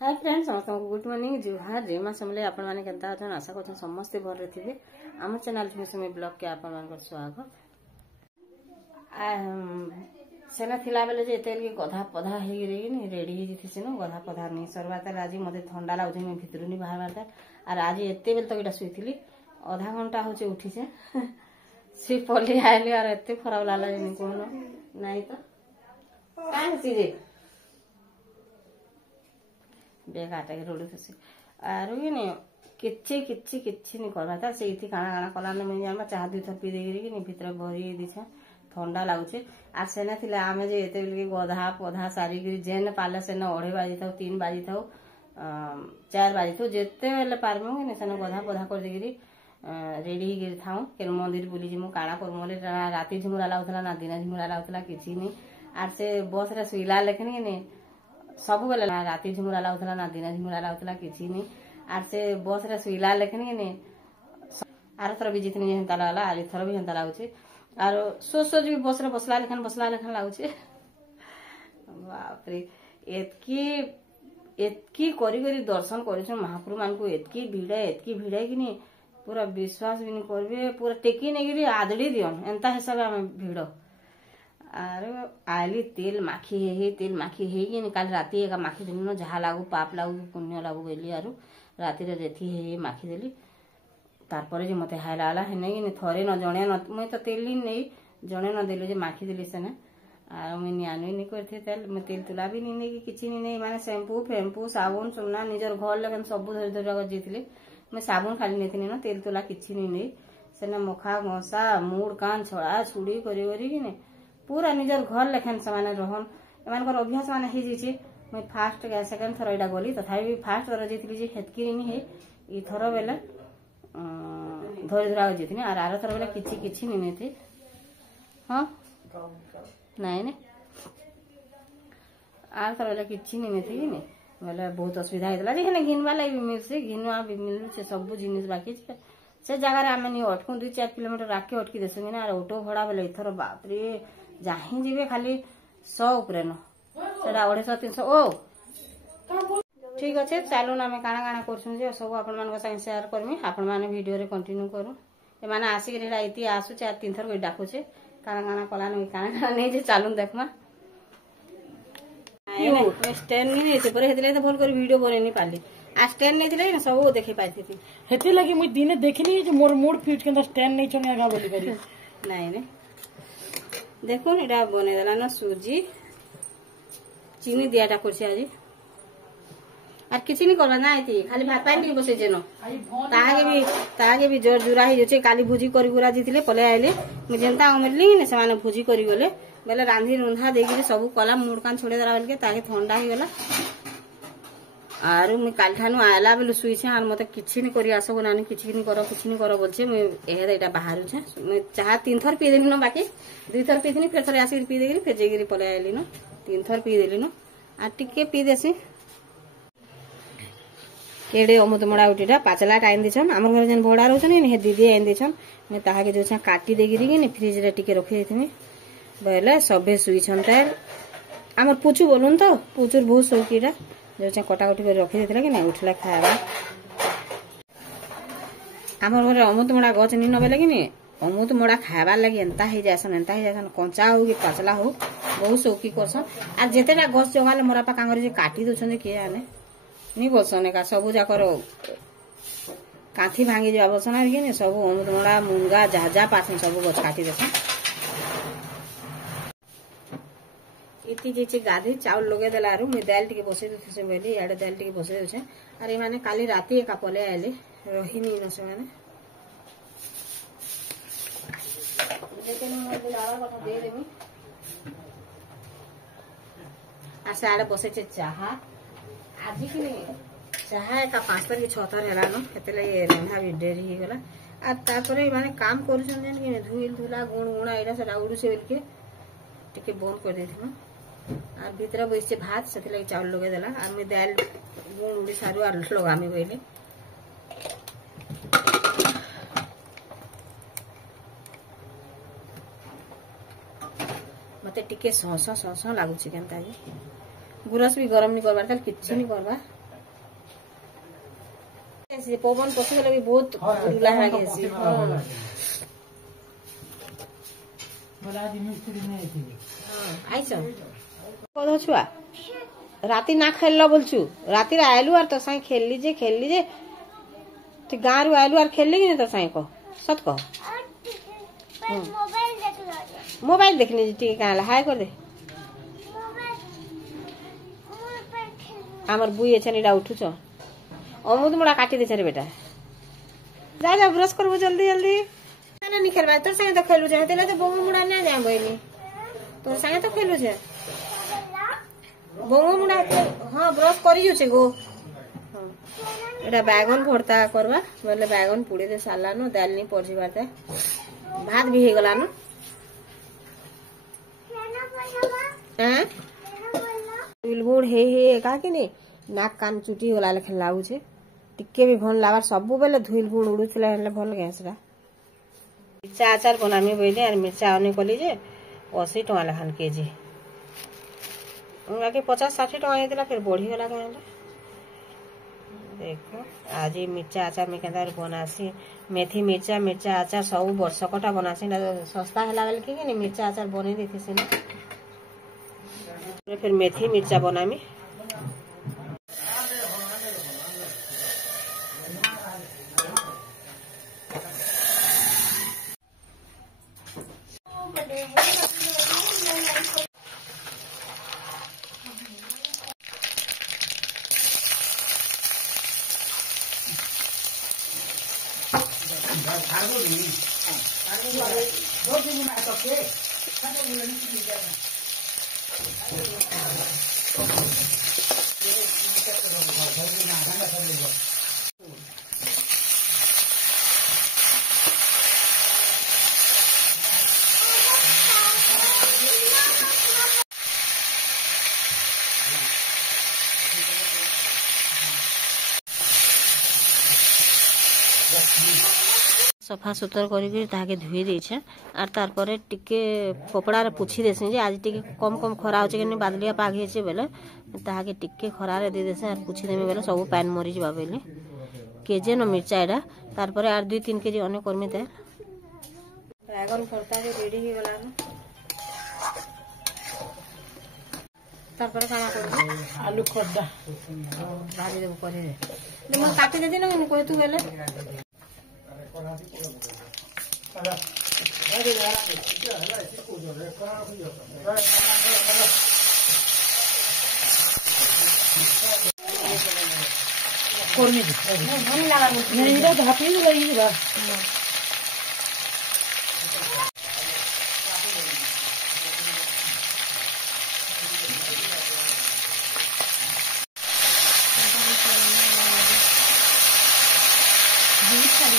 Hi friends, समस्त good morning जुहार रेमा समले आपण माने केनता अछन आशा करछन समस्त भर थिबे। हमर चैनल झुमसुमी ब्लॉग के आपण मान स्वागत। सेना थिला बेले जे तेल के गधा पधा हे रे नि रेडी हे जिथिसे न गधा पधा नि सरवात आज मते ठंडा लागु मैं भितरुनी बाहर बारता और आज एते बेल तक एटा सुइथिली आधा घंटा होचे उठी से सी पली आइली और एते खराब लागला नि कोनो नाही तो काहे सिजे बेग आटा के रोड़ी थसे आरो ये ने किछि किछि किछि नि करबा त सेठी काना काना कला न मैं जामा चाह दुई थर पी देगिरी कि नि भितर भरी दिछा ठंडा लागुचे आ सेना थिला आमे जे एते बेल के गधा पधा सारी गिरी जेन पाले सेना 2:30 बाजी थाउ 3 बाजी थाउ 4 बाजी थाउ जेते बेले पारमु कि नि सेना गधा पधा कर देगिरी रेडी गिरी थाउ के मंदिर बुली जे मु काना कर मोले राती झुमुरा लाउथला ना दिन झुमुरा लाउथला किछि नि आर से बस रे सुइला लेखनी कि नि सब बेले राती झुमुरा लाउथला ना दिन झुमुरा लाउथला किछि नि आर से बस रे सुइला लेखनी कि नि आर थर भी जितनी हेंता लागला आली थर भी हेंता लागुचे आर सोच भी बस रे बसला लेखन लागुचे बाप रे एतकी करी करी दर्शन करिछ महाप्रभु मान को एतकी भिड़े कि नि पूरा विश्वास भी नहीं करबे पूरा टेकी नेगिरी आदड़ी दियन एंता हिसाब हम भिड़ आर आली तेल माखी हे कि काल राती एका माखी देली न जहा लागू पाप लागू पुण्य लागू गली आरु राती रे रेथी हे माखी देली तार पर जे मते हायला आला हे नै कि थरे न जणे न मैं तो तेल नै जणे न देले जे माखी देली सेना आर मैं नियानो नि करथे तेल मैं तेल तुला भी नि कि किछि नि माने शैम्पू फेम्पू साबुन सुन्ना निजर घर लगन सब धरि धरि जेथिले मैं साबुन खाली नेथिनी न तेल तुला किछि नि सेना मखा मसा मूड कान छड़ा छुड़ी करी कि ने पूरा निजर घर लेखन समान रहन एमानकर अभ्यास माने हे जिछि मैं फास्ट गया सेकंड थर एडा गली तथापि फास्ट थर जेथिली जे हेतकी नि हे ई थर बेले धरि धरा जेथिनी आर थर बेले किछि नि नेथि हां नाही ने आर थर बेले किछि नि नेथि ने बेले बहुत असुविधा हेतला जे हेने घिनवा लागि भी मिलसे घिनवा भी मिलु से सब जिनिस बाकी से जगह रे आमे नि अटकु 2-4 किलोमीटर राखे अटकी देसनी ना ऑटो भाड़ा बेले इथर बाप रे जाही जीवे खाली 100 ऊपर न सेडा 250-300 ओ ठीक अच्छे चलो ना मैं काना काना करछुं जे सब आपन मान संग शेयर करमी आपन माने वीडियो रे कंटिन्यू करू ए माने आसी रे राइती आसु 4-3 थर कोई डाकुचे काना काना कला न काना नै जे चालू देखमा मैं स्टैंड नहीं से पर हेतले तो भल कर वीडियो बनेनी पाली आ स्टैंड नहीं थिले सब देखि पाइथि हेते लगी मुई दिने देखनी जे मोर मूड फिट के स्टैंड नहीं छने आगा बोली करी नहीं ने देखो एटा बने देला ना सूजी चीनी दियाटा करछि आज आर किछि नि करला ना आइती खाली भात पानी के बसे जेनो तागे भी जोर जुरा ही जचे काली भुजी करी गुरा जिथिले पले आइले मु जेंता उमरली ने से माने भुजी करी गले बेले रांधी रुंधा देगी सब कला मुड़ कान छोड़े दरा बेलके ताके ठंडा ही गला आरु मैं काल ठानु आला बेलु सुई छे आर मते किछि नि करी आसो नानी किछि नि करो बोलछे मैं एहे एटा बाहरु छे मैं चाह 3 थर पी देली न बाकी 2 थर पीथिनी फिर थर आसी पी देगी फिर जेगिरी पले आइली न 3 थर पी देली न आ टिके पी देसी केडे अमृत मोड़ा उटीटा पाचला टाइम दिछन हमर घर जन भोडा रहछन ने दीदी आइन दिछन मैं ताहा के जो छ काटी देगिरी कि फ्रिज रे टिके रखि देथिनी बेले सबे सुई छन तार हमर पुचू बोलुन तो पुचुर बहुत शौकीरा जो छ कटा कटी कर रखि देथिला कि नै उठला खाबा हमर घर अमृत मोड़ा गछ नि न बेले कि नै अमृत मोड़ा खाबा लागि एंता हे जासन कंचा हो कि पाचला हो बहुत शौकी करसन आ जेतेटा गछ जगाले मोरा पा कांगरे जे काटी दोछन के आने नि बोलसन का सब जाकर काठी भांगी जे अवसन कि नै सब अमृत मोड़ा मुंगा जा पाछन सब गछ काटी देसन इति जे गाधी चाउल लगे देला आरु मैं दाल टिके बसे देसे बेली याडे दाल टिके बसे देछे अरे माने काली राती एका पले आइले रहिनी न से माने जेते न मोर आवा कथा दे देमी आ साडे बसे छे चाहा आज कि नै चाहा का 5 पर की 6 तर हेला न केतले रंधा भी देरी ही गला आ तापरे माने काम करू छन कि धुइल धुला गुण एडा से राउडू से बेल के टिके बंद कर देथिन आ भीतर बइसे भात सथे लगे चावल लगे देला आ मैं दाल गुण उड़ी सारू आ लगामी गइले मते टिके सस लागुछि केनता गुरस भी गरम नहीं करबार किछि नहीं करबा से पवन पशु वाला भी बहुत रुला है कैसे बोला जी मिस्त्री नहीं थी आइस कद छुआ राति ना खेल बोलछु राति आयलु आर तो साई खेल लीजे तो गाँव रु आयलु आर खेल कि तो साई कह सत कह मोबाइल देखने टी कहाँ हाय कर दे आमर बुई अच्छे इटा उठुच अमृत मुड़ा काटी दे रे बेटा जा जा ब्रश करबो जल्दी जल्दी ना नहीं खेलबा तोर संगे तो खेलु छे तेले तो बोंगो मुड़ा ना जाय बइनी तोर संगे तो खेलु छे बोंगो मुड़ा हां ब्रश करी जो छे गो एटा बैगन भरता करबा बोले बैगन पुड़ी दे साला नो दाल नहीं पड़जी बाते भात भी हे गला नो हैं बिलबुड़ हे का कि नहीं नाक कान चुटी गला लेखन लागू छे टिके भी भन लाबार सबु बेले धुइल गुण उड़ुथिला हेले भल गैसरा मिर्चा आचार बनामी बोइले आर मिर्चा अने कली जे 80 टका लेखन केजी उनका के 50-60 टका हेतिला फिर बढ़ी गला कहले देखो आज ये मिर्चा आचार में केंदा बनासी मेथी मिर्चा आचार सब वर्ष कटा बनासी ना सस्ता हैला बेले कि नहीं मिर्चा आचार बने देथे से ना फिर मेथी मिर्चा बनामी सफा सुतर करके धुई देछे आर तार परे टिके कपड़ा रे पुछि देसे जे आज टिके कम कम खरा होचे कि बादलिया पाग हेचे बेले ताके टिके खरा रे दे देसे आर पुछि देमे बेले सब पैन मरि जबा बेले केजे न मिर्चा एडा तार परे आर 2-3 केजी अने करमी ते बैगन भरता जे रेडी हे गला न तार परे काना करबी आलू खड्डा भाजी देबो करे रे मन काटे दे न इन कोइ तू बेले कोर्मी भन लागा नहीं इधर तो हाथ ही लगी बा बहुत सारी